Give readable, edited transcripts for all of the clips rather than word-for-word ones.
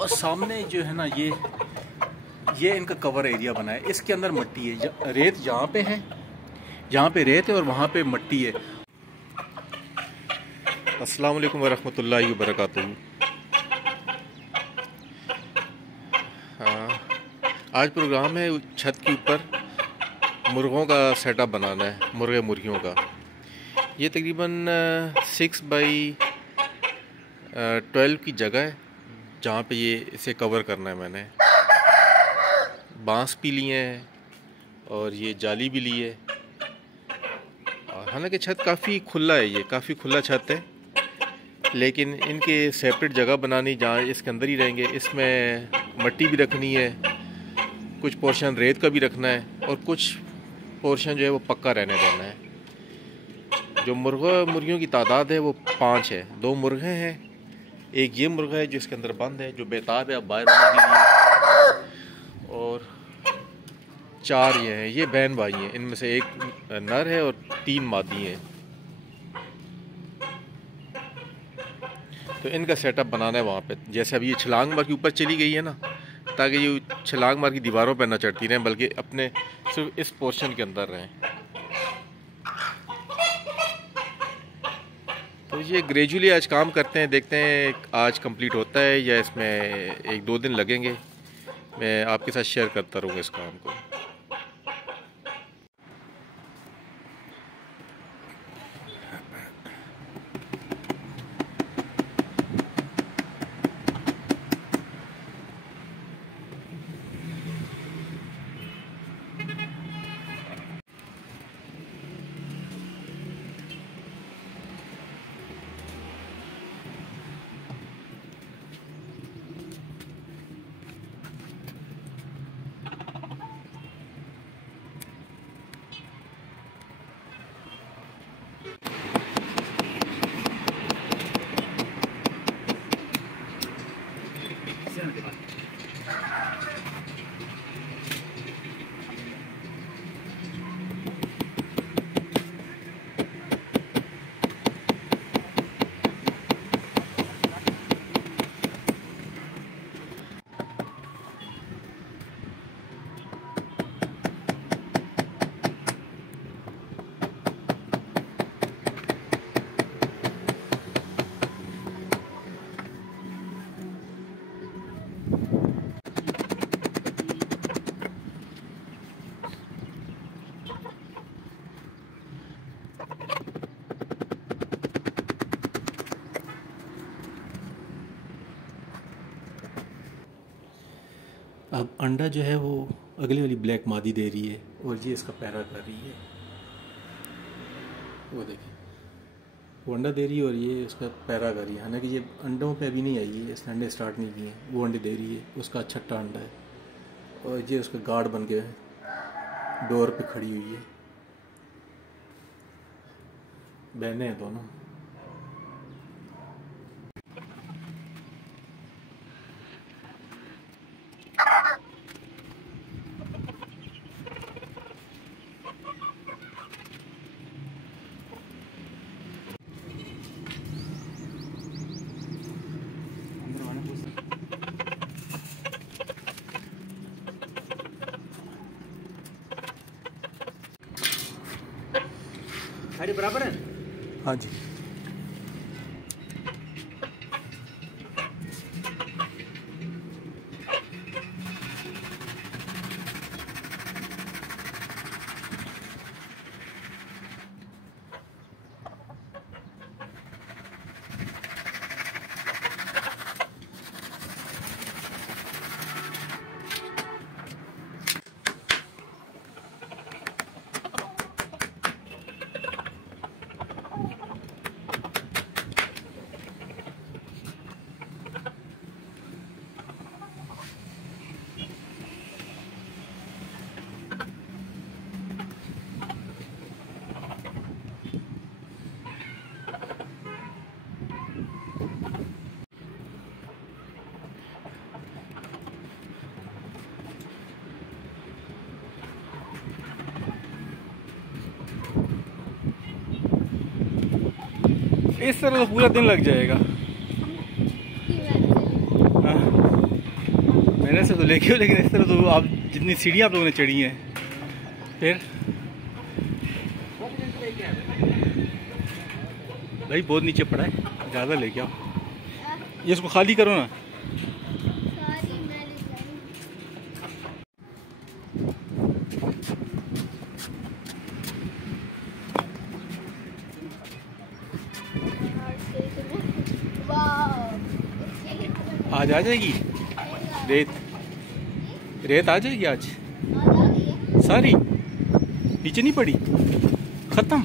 और सामने जो है ना ये इनका कवर एरिया बना है। इसके अंदर मिट्टी है, रेत जहाँ पे है, जहाँ पे रेत है और वहाँ पे मिट्टी है। अस्सलाम वालेकुम वरहमतुल्लाहि वबरकातुहू। आज प्रोग्राम है छत के ऊपर मुर्गों का सेटअप बनाना है, मुर्गे मुर्गियों का। ये तकरीबन 6x12 की जगह है जहाँ पे ये इसे कवर करना है। मैंने बांस भी लिए हैं और ये जाली भी ली है। और हालांकि छत काफ़ी खुला है, ये काफ़ी खुला छत है, लेकिन इनके सेपरेट जगह बनानी जहाँ इसके अंदर ही रहेंगे। इसमें मिट्टी भी रखनी है, कुछ पोर्शन रेत का भी रखना है और कुछ पोर्शन जो है वो पक्का रहने देना है। जो मुर्गियों की तादाद है वो 5 है। 2 मुर्गे हैं, एक ये मुर्गा है जो इसके अंदर बंद है, जो बेताब है अब बाहर आने के लिए, और 4 ये हैं, ये बहन भाई हैं। इनमें से एक नर है और 3 मादी हैं। तो इनका सेटअप बनाना है वहाँ पे। जैसे अभी ये छलांग मार के ऊपर चली गई है ना, ताकि ये छलांग मार की दीवारों पर ना चढ़ती रहें, बल्कि अपने सिर्फ इस पोर्शन के अंदर रहें। तो ये ग्रेजुअली आज काम करते हैं, देखते हैं आज कंप्लीट होता है या इसमें 1-2 दिन लगेंगे। मैं आपके साथ शेयर करता रहूँगा इस काम को। अब अंडा जो है वो अगली वाली ब्लैक मादी दे रही है और ये इसका पैरा कर रही है। वो देखिए, वो अंडा दे रही है और ये उसका पैरा कर रही है। हालांकि ये अंडों पे अभी नहीं आई है, इसने अंडे स्टार्ट नहीं किए हैं। वो अंडे दे रही है, उसका छठा अंडा है और ये उसका गार्ड बन के डोर पे खड़ी हुई है। बहनें हैं दोनों। साड़ी बराबर है? हाँ जी। इस तरह तो पूरा दिन लग जाएगा। मेरे से तो लेके हो, लेकिन इस तरह तो आप जितनी सीढ़ियाँ आप लोगों ने चढ़ी हैं फिर भाई बहुत नीचे पड़ा है, ज़्यादा लेके आओ। ये इसको खाली करो ना। आज आ जाएगी रेत, रेत आ जाएगी आज सारी, नीचे नहीं पड़ी, खत्म।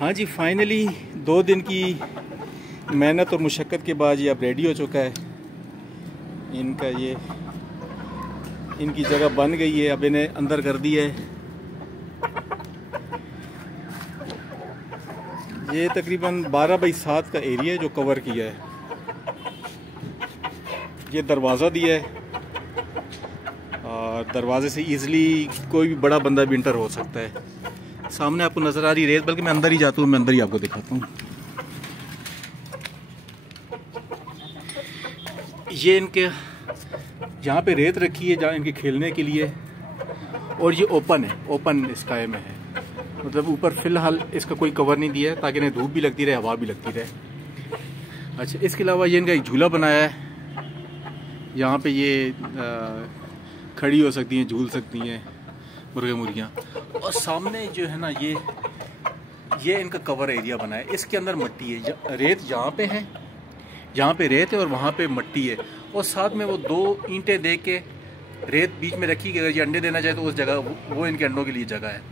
हाँ जी, फाइनली 2 दिन की मेहनत और मुशक्क़त के बाद ये अब रेडी हो चुका है। इनका ये इनकी जगह बन गई है, अब इन्हें अंदर कर दिया है। ये तकरीबन 12 बाई 7 का एरिया है जो कवर किया है। ये दरवाज़ा दिया है और दरवाजे से ईज़िली कोई भी बड़ा बंदा भी इंटर हो सकता है। सामने आपको नज़र आ रही रेत, बल्कि मैं अंदर ही जाता हूँ, मैं अंदर ही आपको दिखाता हूँ। ये इनके यहाँ पे रेत रखी है जहाँ इनके खेलने के लिए, और ये ओपन है, ओपन स्काई में है, मतलब ऊपर फ़िलहाल इसका कोई कवर नहीं दिया है ताकि इन्हें धूप भी लगती रहे, हवा भी लगती रहे। अच्छा, इसके अलावा ये इनका एक झूला बनाया है, यहाँ पे ये खड़ी हो सकती हैं, झूल सकती हैं मुर्गे मुर्गियाँ। और सामने जो है ना ये इनका कवर एरिया बना है, इसके अंदर मट्टी है, रेत यहाँ पे है, यहाँ पे रेत है और वहाँ पे मट्टी है, और साथ में वो 2 ईंटें दे के रेत बीच में रखी कि अगर ये अंडे देना चाहे तो उस जगह वो इनके अंडों के लिए जगह है।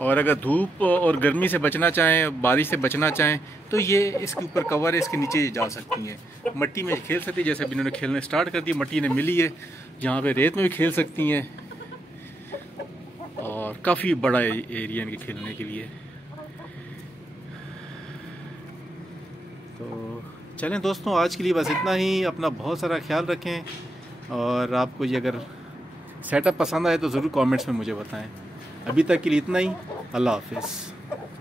और अगर धूप और गर्मी से बचना चाहें, बारिश से बचना चाहें, तो ये इसके ऊपर कवर है, इसके नीचे जा सकती हैं, मट्टी में खेल सकती है। जैसे अभी इन्होंने खेलने स्टार्ट कर दी, मट्टी इन्हें मिली है, यहाँ पे रेत में भी खेल सकती हैं, और काफ़ी बड़ा एरिया इनके खेलने के लिए। तो चलें दोस्तों, आज के लिए बस इतना ही। अपना बहुत सारा ख्याल रखें, और आपको ये अगर सेटअप पसंद आए तो ज़रूर कमेंट्स में मुझे बताएं। अभी तक के लिए इतना ही। अल्लाह हाफिज़।